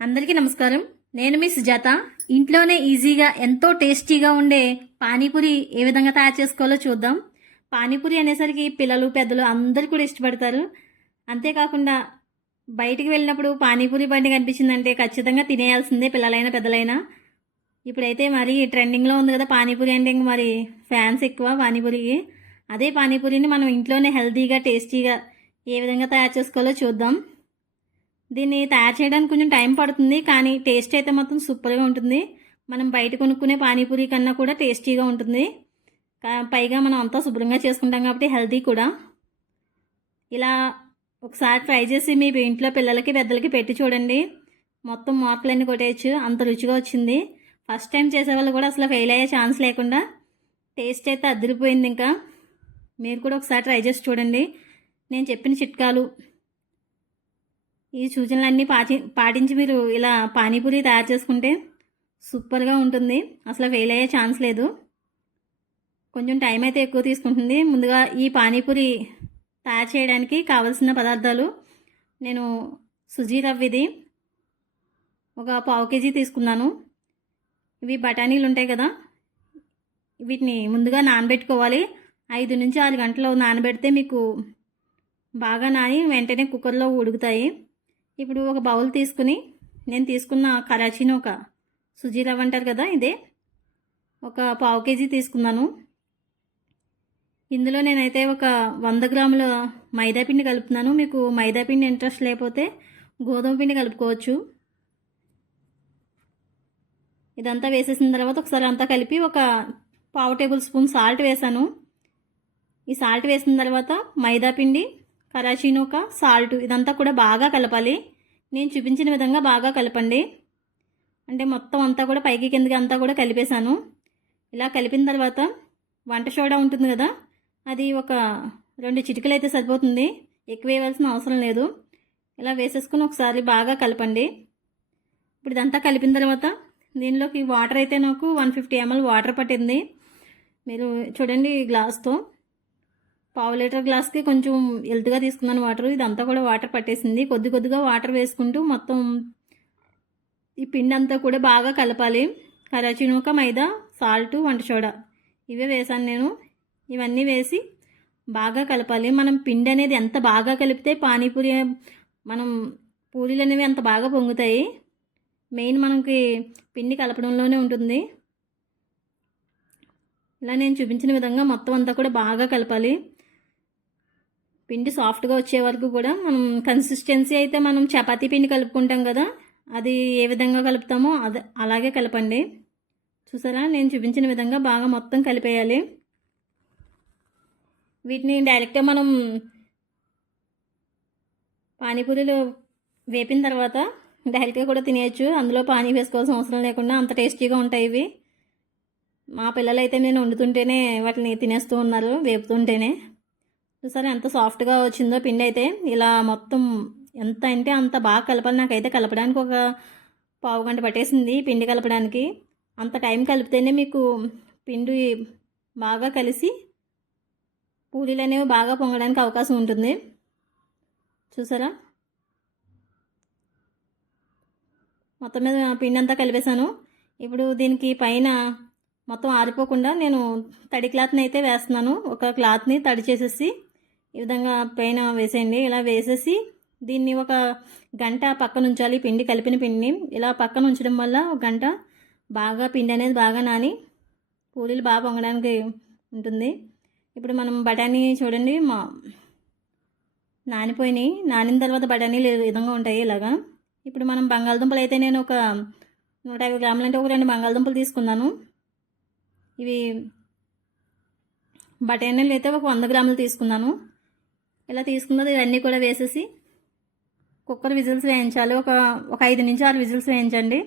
అందరికీ నమస్కారం. నేను మీ సుజాత. ఇంట్లోనే ఈజీగా ఎంతో టేస్టీగా ఉండే పానీపూరి ఏ విధంగా తయారు చేసుకోవాలో చూద్దాం. పానీపూరి అనేసరికి పిల్లలు పెద్దలు అందరు కూడా ఇష్టపడతారు. అంతేకాకుండా బయటికి వెళ్ళినప్పుడు పానీపూరి బండి కనిపించిందంటే ఖచ్చితంగా తినేయాల్సిందే పిల్లలైనా పెద్దలైనా. ఇప్పుడైతే మరి ట్రెండింగ్లో ఉంది కదా పానీపూరి అంటే ఇంక మరి ఫ్యాన్స్ ఎక్కువ పానీపూరికి. అదే పానీపూరిని మనం ఇంట్లోనే హెల్తీగా టేస్టీగా ఏ విధంగా తయారు చేసుకోవాలో చూద్దాం. దీన్ని తయారు చేయడానికి కొంచెం టైం పడుతుంది కానీ టేస్ట్ అయితే మాత్రం సూపర్గా ఉంటుంది. మనం బయట కొనుక్కునే పానీపూరి కన్నా కూడా టేస్టీగా ఉంటుంది. పైగా మనం అంతా శుభ్రంగా చేసుకుంటాం కాబట్టి హెల్తీ కూడా. ఇలా ఒకసారి ట్రై చేసి మీ ఇంట్లో పిల్లలకి పెద్దలకి పెట్టి చూడండి. మొత్తం మార్కులన్నీ కొట్టేయచ్చు. అంత రుచిగా వచ్చింది. ఫస్ట్ టైం చేసేవాళ్ళు కూడా అసలు ఫెయిల్ అయ్యే ఛాన్స్ లేకుండా టేస్ట్ అయితే అదిరిపోయింది ఇంకా. మీరు కూడా ఒకసారి ట్రై చేసి చూడండి. నేను చెప్పిన చిట్కాలు ఈ సూచనలన్నీ పాటి పాటించి మీరు ఇలా పానీపూరి తయారు చేసుకుంటే సూపర్గా ఉంటుంది. అసలు ఫెయిల్ అయ్యే ఛాన్స్ లేదు. కొంచెం టైం అయితే ఎక్కువ తీసుకుంటుంది. ముందుగా ఈ పానీపూరి తయారు చేయడానికి కావలసిన పదార్థాలు నేను సుజీ రవ్విది ఒక పావు కేజీ తీసుకున్నాను. ఇవి బఠానీలు ఉంటాయి కదా వీటిని ముందుగా నానబెట్టుకోవాలి. ఐదు నుంచి ఆరు గంటలు నానబెడితే మీకు బాగా నాని వెంటనే కుక్కర్లో ఉడుకుతాయి. ఇప్పుడు ఒక బౌల్ తీసుకుని నేను తీసుకున్న కరాచీని ఒక సుజీ రవ్వ అంటారు కదా ఇదే. ఒక పావు కేజీ తీసుకున్నాను. ఇందులో నేనైతే ఒక వంద గ్రాముల మైదాపిండి కలుపుతున్నాను. మీకు మైదాపిండి ఇంట్రెస్ట్ లేకపోతే గోధుమ పిండి కలుపుకోవచ్చు. ఇదంతా వేసేసిన తర్వాత ఒకసారి అంతా కలిపి ఒక పావు టేబుల్ స్పూన్ సాల్ట్ వేసాను. ఈ సాల్ట్ వేసిన తర్వాత మైదా పిండి కరాచీనూక సాల్ట్ ఇదంతా కూడా బాగా కలపాలి. నేను చూపించిన విధంగా బాగా కలపండి. అంటే మొత్తం అంతా కూడా పైకి కిందకి అంతా కూడా కలిపేశాను. ఇలా కలిపిన తర్వాత వంట సోడా ఉంటుంది కదా అది ఒక రెండు చిటికలు అయితే సరిపోతుంది. ఎక్కువ వేయవలసిన అవసరం లేదు. ఇలా వేసేసుకుని ఒకసారి బాగా కలపండి. ఇప్పుడు ఇదంతా కలిపిన తర్వాత దీనిలోకి వాటర్ అయితే నాకు వన్ ఫిఫ్టీ ఎంఎల్ వాటర్ పట్టింది. మీరు చూడండి గ్లాస్తో. పావు లీటర్ గ్లాస్కి కొంచెం ఎల్తుగా తీసుకున్నాను వాటర్. ఇదంతా కూడా వాటర్ పట్టేసింది. కొద్ది కొద్దిగా వాటర్ వేసుకుంటూ మొత్తం ఈ పిండి అంతా కూడా బాగా కలపాలి. కరాచీ మైదా సాల్ట్ వంట సోడా ఇవే వేసాను నేను. ఇవన్నీ వేసి బాగా కలపాలి. మనం పిండి అనేది ఎంత బాగా కలిపితే పానీపూరి మనం పూరీలు అనేవి అంత బాగా పొంగుతాయి. మెయిన్ మనకి పిండి కలపడంలోనే ఉంటుంది. ఇలా నేను చూపించిన విధంగా మొత్తం అంతా కూడా బాగా కలపాలి. పిండి సాఫ్ట్గా వచ్చే వరకు కూడా మనం కన్సిస్టెన్సీ అయితే మనం చపాతీ పిండి కలుపుకుంటాం కదా అది ఏ విధంగా కలుపుతామో అది అలాగే కలపండి. చూసారా? నేను చూపించిన విధంగా బాగా మొత్తం కలిపేయాలి. వీటిని డైరెక్ట్గా మనం పానీపూరీలు వేపిన తర్వాత డైరెక్ట్గా కూడా తినేయచ్చు. అందులో పానీ వేసుకోవాల్సిన అవసరం లేకుండా అంత టేస్టీగా ఉంటాయి ఇవి. మా పిల్లలు అయితే నేను వండుతుంటేనే వాటిని తినేస్తూ ఉన్నారు వేపుతుంటేనే. చూసారా ఎంత సాఫ్ట్గా వచ్చిందో పిండి అయితే ఇలా మొత్తం ఎంత అంటే అంత బాగా కలపాలి. నాకైతే కలపడానికి ఒక పావు గంట పట్టేసింది పిండి కలపడానికి. అంత టైం కలిపితేనే మీకు పిండి బాగా కలిసి పూరీలు అనేవి బాగా పొంగడానికి అవకాశం ఉంటుంది. చూసారా? మొత్తం మీద పిండి అంతా కలిపేశాను. ఇప్పుడు దీనికి పైన మొత్తం ఆరిపోకుండా నేను తడి క్లాత్ని అయితే వేస్తున్నాను. ఒక క్లాత్ని తడి చేసేసి ఈ విధంగా పైన వేసేయండి. ఇలా వేసేసి దీన్ని ఒక గంట పక్కన ఉంచాలి. పిండి కలిపిన పిండిని ఇలా పక్కన ఉంచడం వల్ల ఒక గంట బాగా పిండి అనేది బాగా నాని పూరీలు బాగా పొంగడానికి ఉంటుంది. ఇప్పుడు మనం బఠానీ చూడండి. మా నానిపోయినాయి. నానిన తర్వాత బఠానీలు విధంగా ఉంటాయి ఇలాగా? ఇప్పుడు మనం బంగాళదుంపలు అయితే నేను ఒక నూట యాభై గ్రాములు అంటే ఒక రెండు బంగాళదుంపలు తీసుకున్నాను. ఇవి బఠానీలు అయితే ఒక వంద గ్రాములు తీసుకున్నాను. ఇలా తీసుకున్నది ఇవన్నీ కూడా వేసేసి కుక్కర్ విజిల్స్ వేయించాలి. ఒక ఒక ఐదు నుంచి ఆరు విజిల్స్ వేయించండి.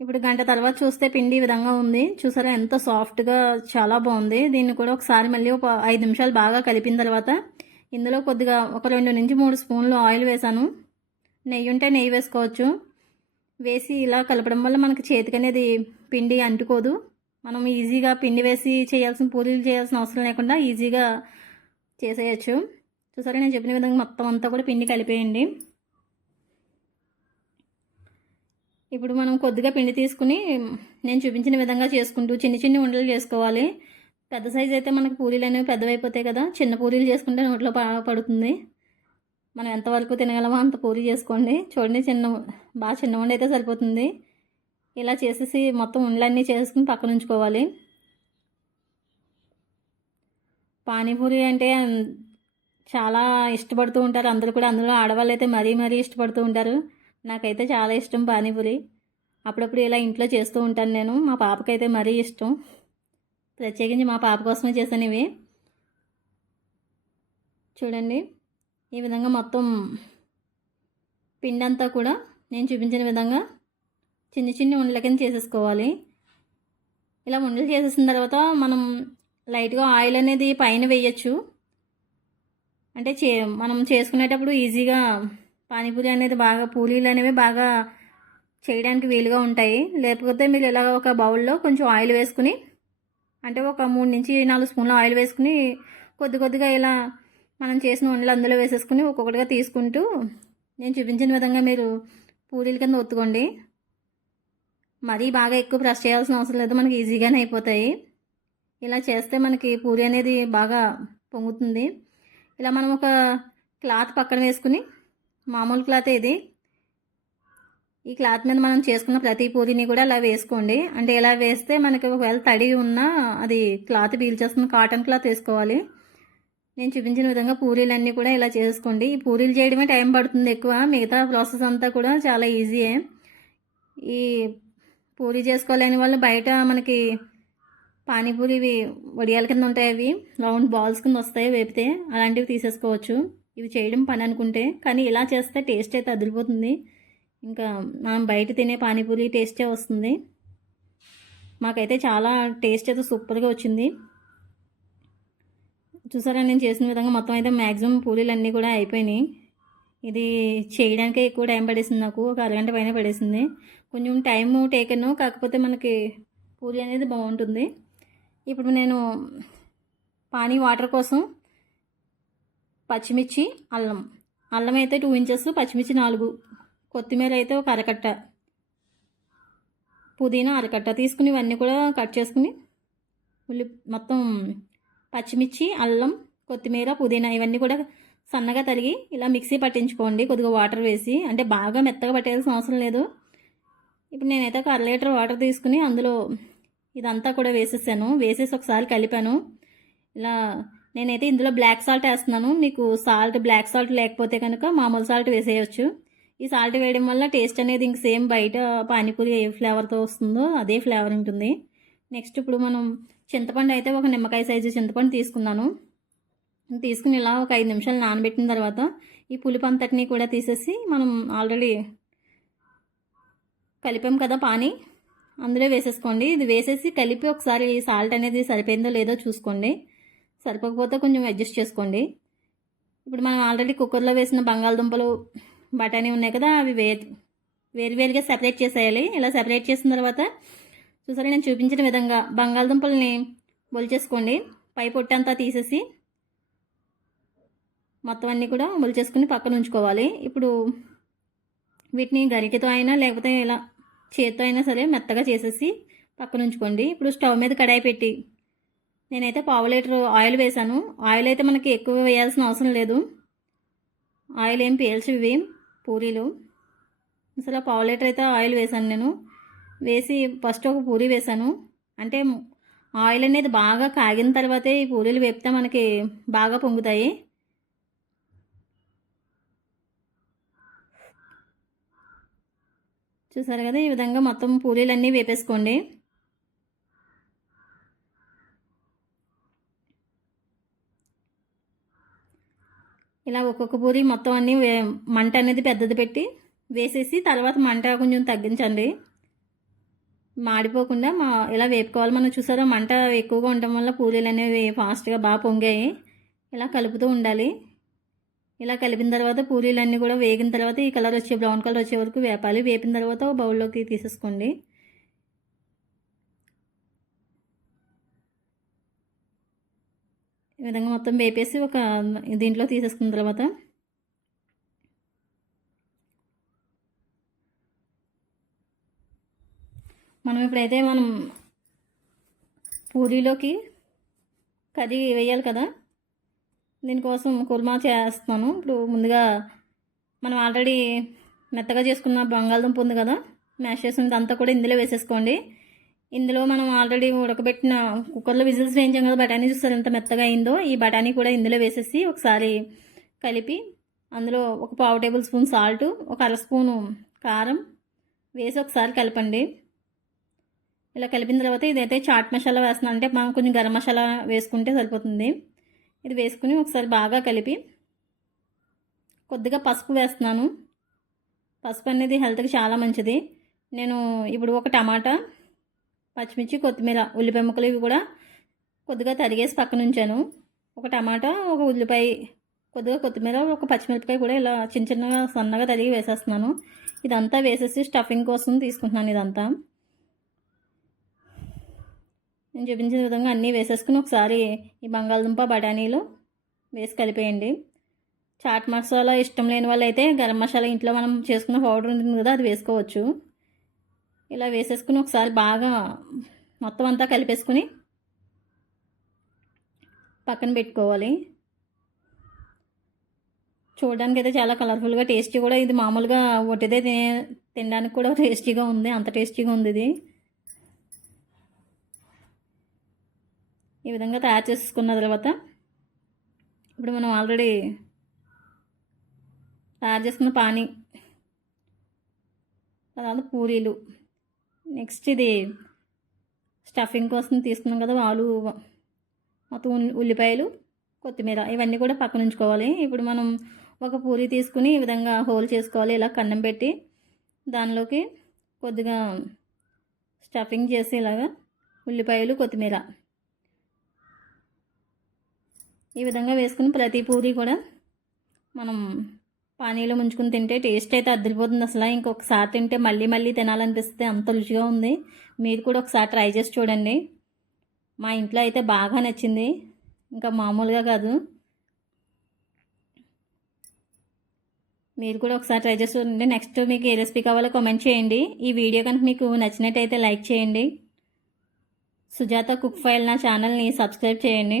ఇప్పుడు గంట తర్వాత చూస్తే పిండి ఈ విధంగా ఉంది. చూసారా ఎంత సాఫ్ట్గా చాలా బాగుంది. దీన్ని కూడా ఒకసారి మళ్ళీ ఒక ఐదు నిమిషాలు బాగా కలిపిన తర్వాత ఇందులో కొద్దిగా ఒక రెండు నుంచి మూడు స్పూన్లు ఆయిల్ వేసాను. నెయ్యి ఉంటే నెయ్యి వేసుకోవచ్చు. వేసి ఇలా కలపడం వల్ల మనకి చేతికి అనేది పిండి అంటుకోదు. మనం ఈజీగా పిండి వేసి చేయాల్సిన పూరీలు చేయాల్సిన అవసరం లేకుండా ఈజీగా చేసేయచ్చు. చూసారా నేను చెప్పిన విధంగా మొత్తం అంతా కూడా పిండి కలిపేయండి. ఇప్పుడు మనం కొద్దిగా పిండి తీసుకుని నేను చూపించిన విధంగా చేసుకుంటూ చిన్న చిన్న ఉండలు చేసుకోవాలి. పెద్ద సైజు అయితే మనకు పూరీలు అనేవి పెద్దవైపోతాయి కదా చిన్న పూరీలు చేసుకుంటే నోట్లో పా- పడుతుంది. మనం ఎంతవరకు తినగలమో అంత పూరి చేసుకోండి. చూడండి చిన్న బాగా చిన్న ఉండి అయితే సరిపోతుంది. ఇలా చేసేసి మొత్తం ఉండలన్నీ చేసుకుని పక్కన ఉంచుకోవాలి. పానీపూరి అంటే చాలా ఇష్టపడుతూ ఉంటారు. అందరూ కూడా అందులో ఆడవాళ్ళు అయితే మరీ మరీ ఇష్టపడుతూ ఉంటారు. నాకైతే చాలా ఇష్టం పానీపూరి. అప్పుడప్పుడు ఇలా ఇంట్లో చేస్తూ ఉంటాను నేను. మా పాపకైతే మరీ ఇష్టం. ప్రత్యేకించి మా పాప కోసమే చేశాను ఇవి. చూడండి. ఈ విధంగా మొత్తం పిండి అంతా కూడా నేను చూపించిన విధంగా చిన్న చిన్న ఉండల కింద చేసేసుకోవాలి. ఇలా ఉండలు చేసేసిన తర్వాత మనం లైట్గా ఆయిల్ అనేది పైన వేయచ్చు. అంటే చే మనం చేసుకునేటప్పుడు ఈజీగా పానీపూరి అనేది బాగా పూరీలు అనేవి బాగా చేయడానికి వీలుగా ఉంటాయి. లేకపోతే మీరు ఇలా ఒక బౌల్లో కొంచెం ఆయిల్ వేసుకుని అంటే ఒక మూడు నుంచి నాలుగు స్పూన్ల ఆయిల్ వేసుకుని కొద్ది కొద్దిగా ఇలా మనం చేసిన వంటలు అందులో వేసేసుకుని ఒక్కొక్కటిగా తీసుకుంటూ నేను చూపించిన విధంగా మీరు పూరీల కింద ఒత్తుకోండి. మరీ బాగా ఎక్కువ ప్రెస్ చేయాల్సిన అవసరం లేదు మనకి ఈజీగానే అయిపోతాయి. ఇలా చేస్తే మనకి పూరి అనేది బాగా పొంగుతుంది. ఇలా మనం ఒక క్లాత్ పక్కన వేసుకుని మామూలు క్లాత్ ఇది. ఈ క్లాత్ మీద మనం చేసుకున్న ప్రతి పూరిని కూడా అలా వేసుకోండి. అంటే ఇలా వేస్తే మనకి ఒకవేళ తడి ఉన్నా అది క్లాత్ పీల్చేస్తుంది కాటన్ క్లాత్ వేసుకోవాలి. నేను చూపించిన విధంగా పూరీలన్నీ కూడా ఇలా చేసుకోండి. ఈ పూరీలు చేయడమే టైం పడుతుంది ఎక్కువ. మిగతా ప్రాసెస్ అంతా కూడా చాలా ఈజీయే. ఈ పూరీ చేసుకోలేని వాళ్ళు బయట మనకి పానీపూరి ఇవి వడియాల కింద ఉంటాయి అవి. రౌండ్ బాల్స్ కింద వస్తాయి వేపితే అలాంటివి తీసేసుకోవచ్చు. ఇవి చేయడం పని అనుకుంటే కానీ ఇలా చేస్తే టేస్ట్ అయితే అదిరిపోతుంది. ఇంకా మనం బయట తినే పానీపూరి టేస్టే వస్తుంది. మాకైతే చాలా టేస్ట్ అయితే సూపర్గా వచ్చింది. చూసారా నేను చేసిన విధంగా మొత్తం అయితే మ్యాక్సిమం పూరీలు అన్నీ కూడా అయిపోయినాయి. ఇది చేయడానికే ఎక్కువ టైం పడేసింది నాకు ఒక అరగంట పైన పడేసింది. కొంచెం టైం టేకను కాకపోతే మనకి పూరి అనేది బాగుంటుంది. ఇప్పుడు నేను పానీ వాటర్ కోసం పచ్చిమిర్చి అల్లం. అల్లం అయితే టూ ఇంచెస్ పచ్చిమిర్చి నాలుగు. కొత్తిమీర అయితే ఒక అరకట్ట. పుదీనా అరకట్ట తీసుకుని ఇవన్నీ కూడా కట్ చేసుకుని ఉల్లి మొత్తం పచ్చిమిర్చి అల్లం కొత్తిమీర పుదీనా ఇవన్నీ కూడా సన్నగా తరిగి ఇలా మిక్సీ పట్టించుకోండి. కొద్దిగా వాటర్ వేసి అంటే బాగా మెత్తగా పట్టేయాల్సిన అవసరం లేదు. ఇప్పుడు నేనైతే ఒక అర లీటర్ వాటర్ తీసుకుని అందులో ఇదంతా కూడా వేసేసాను. వేసేసి ఒకసారి కలిపాను. ఇలా నేనైతే ఇందులో బ్లాక్ సాల్ట్ వేస్తున్నాను. మీకు సాల్ట్ బ్లాక్ సాల్ట్ లేకపోతే కనుక మామూలు సాల్ట్ వేసేయచ్చు. ఈ సాల్ట్ వేయడం వల్ల టేస్ట్ అనేది ఇంక సేమ్ బయట పానీపూరి ఏ ఫ్లేవర్తో వస్తుందో అదే ఫ్లేవర్ ఉంటుంది. నెక్స్ట్ ఇప్పుడు మనం చింతపండు అయితే ఒక నిమ్మకాయ సైజు చింతపండు తీసుకున్నాను తీసుకుని ఇలా ఒక ఐదు నిమిషాలు నానబెట్టిన తర్వాత ఈ పులుపు అంతటిని కూడా తీసేసి మనం ఆల్రెడీ కలిపాం కదా పానీ. అందులో వేసేసుకోండి. ఇది వేసేసి కలిపి ఒకసారి సాల్ట్ అనేది సరిపోయిందో లేదో చూసుకోండి. సరిపోకపోతే కొంచెం అడ్జస్ట్ చేసుకోండి. ఇప్పుడు మనం ఆల్రెడీ కుక్కర్లో వేసిన బంగాళదుంపలు బఠానీ ఉన్నాయి కదా అవి వే వేరువేరుగా సెపరేట్ చేసేయాలి. ఇలా సెపరేట్ చేసిన తర్వాత చూసారా నేను చూపించిన విధంగా బంగాళదుంపల్ని బొలిచేసుకోండి పై పొట్టంతా తీసేసి మొత్తం అన్నీ కూడా బొలిచేసుకుని పక్కన ఉంచుకోవాలి. ఇప్పుడు వీటిని గరిటెతో అయినా లేకపోతే ఇలా చేత్తో అయినా సరే మెత్తగా చేసేసి పక్కన ఉంచుకోండి. ఇప్పుడు స్టవ్ మీద కడాయి పెట్టి నేనైతే పావు లీటర్ ఆయిల్ వేసాను ఆయిల్ అయితే మనకి ఎక్కువ వేయాల్సిన అవసరం లేదు. ఆయిల్ ఏం పీల్చివి పూరీలు. అసలు పావు లీటర్ అయితే ఆయిల్ వేసాను నేను. వేసి ఫస్ట్ ఒక పూరి వేసాను అంటే ఆయిల్ అనేది బాగా కాగిన తర్వాతే ఈ పూరీలు వేపితే మనకి బాగా పొంగుతాయి. చూసారు కదా ఈ విధంగా మొత్తం పూరీలన్నీ వేపేసుకోండి. ఇలా ఒక్కొక్క పూరి మొత్తం అన్ని వే- మంట అనేది పెద్దది పెట్టి వేసేసి తర్వాత మంట కొంచెం తగ్గించండి. మాడిపోకుండా మా ఇలా వేపుకోవాలి. మనం చూసారా మంట ఎక్కువగా ఉండటం వల్ల పూరీలు అనేవి ఫాస్ట్గా బాగా పొంగాయి. ఇలా కలుపుతూ ఉండాలి. ఇలా కలిపిన తర్వాత పూరీలన్నీ కూడా వేగిన తర్వాత ఈ కలర్ వచ్చే బ్రౌన్ కలర్ వచ్చే వరకు వేపాలి. వేపిన తర్వాత బౌల్లోకి తీసేసుకోండి. ఈ విధంగా మొత్తం వేపేసి ఒక దీంట్లో తీసేసుకున్న తర్వాత మనం ఇప్పుడైతే మనం పూరీలోకి కర్రీ వేయాలి కదా. దీనికోసం కుర్మా చేస్తున్నాను. ఇప్పుడు ముందుగా మనం ఆల్రెడీ మెత్తగా చేసుకున్న బంగాళదుంప ఉంది కదా మ్యాష్ చేసినది అంతా కూడా ఇందులో వేసేసుకోండి. ఇందులో మనం ఆల్రెడీ ఉడకబెట్టిన కుక్కర్లో విజిల్స్ వేయించాం కదా బఠానీ చూస్తారు ఎంత మెత్తగా అయిందో? ఈ బఠానీ కూడా ఇందులో వేసేసి ఒకసారి కలిపి అందులో ఒక పావు టేబుల్ స్పూన్ సాల్ట్ ఒక అర స్పూను కారం వేసి ఒకసారి కలపండి. ఇలా కలిపిన తర్వాత ఇదైతే చాట్ మసాలా వేస్తున్నాను. అంటే మనం కొంచెం గరం మసాలా వేసుకుంటే సరిపోతుంది. ఇది వేసుకుని ఒకసారి బాగా కలిపి కొద్దిగా పసుపు వేస్తున్నాను. పసుపు అనేది హెల్త్కి చాలా మంచిది. నేను ఇప్పుడు ఒక టమాటా పచ్చిమిర్చి కొత్తిమీర ఉల్లిపాయ ముక్కలు ఇవి కూడా కొద్దిగా తరిగేసి పక్కన ఉంచాను. ఒక టమాటా ఒక ఉల్లిపాయ కొద్దిగా కొత్తిమీర ఒక పచ్చిమిరపకాయ కూడా ఇలా చిన్న చిన్నగా సన్నగా తరిగి వేసేస్తున్నాను. ఇదంతా వేసేసి స్టఫింగ్ కోసం తీసుకుంటున్నాను ఇదంతా. నేను చూపించిన విధంగా అన్నీ వేసేసుకుని ఒకసారి ఈ బంగాళదుంప బఠానీలు వేసి కలిపేయండి. చాట్ మసాలా ఇష్టం లేని వాళ్ళు అయితే గరం మసాలా ఇంట్లో మనం చేసుకున్న పౌడర్ ఉంటుంది కదా అది వేసుకోవచ్చు. ఇలా వేసేసుకుని ఒకసారి బాగా మొత్తం అంతా కలిపేసుకుని పక్కన పెట్టుకోవాలి. చూడడానికి అయితే చాలా కలర్ఫుల్గా టేస్టీ కూడా. ఇది మామూలుగా ఒకటిదే తినే తినడానికి కూడా టేస్టీగా ఉంది అంత టేస్టీగా ఉంది ఇది. ఈ విధంగా తయారు చేసుకున్న తర్వాత ఇప్పుడు మనం ఆల్రెడీ తయారు చేసుకున్న పానీ తర్వాత పూరీలు. నెక్స్ట్ ఇది స్టఫింగ్ కోసం తీసుకున్నాం కదా ఆలు మొత్తం ఉల్లిపాయలు కొత్తిమీర ఇవన్నీ కూడా పక్కన ఉంచుకోవాలి. ఇప్పుడు మనం ఒక పూరి తీసుకుని ఈ విధంగా హోల్ చేసుకోవాలి. ఇలా కన్నం పెట్టి దానిలోకి కొద్దిగా స్టఫింగ్ చేసి ఇలాగా ఉల్లిపాయలు కొత్తిమీర ఈ విధంగా వేసుకుని ప్రతి పూరి కూడా మనం పానీలో ముంచుకుని తింటే టేస్ట్ అయితే అద్దరిపోతుంది అసలు. ఇంకొకసారి తింటే మళ్ళీ మళ్ళీ తినాలనిపిస్తే అంత రుచిగా ఉంది. మీరు కూడా ఒకసారి ట్రై చేసి చూడండి. మా ఇంట్లో అయితే బాగా నచ్చింది. ఇంకా మామూలుగా కాదు. మీరు కూడా ఒకసారి ట్రై చేసి చూడండి. నెక్స్ట్ మీకు ఏ రెసిపీ కావాలో కామెంట్ చేయండి. ఈ వీడియో కనుక మీకు నచ్చినట్టయితే లైక్ చేయండి. సుజాత కుక్ ఫైల్ నా ఛానల్ని సబ్స్క్రైబ్ చేయండి.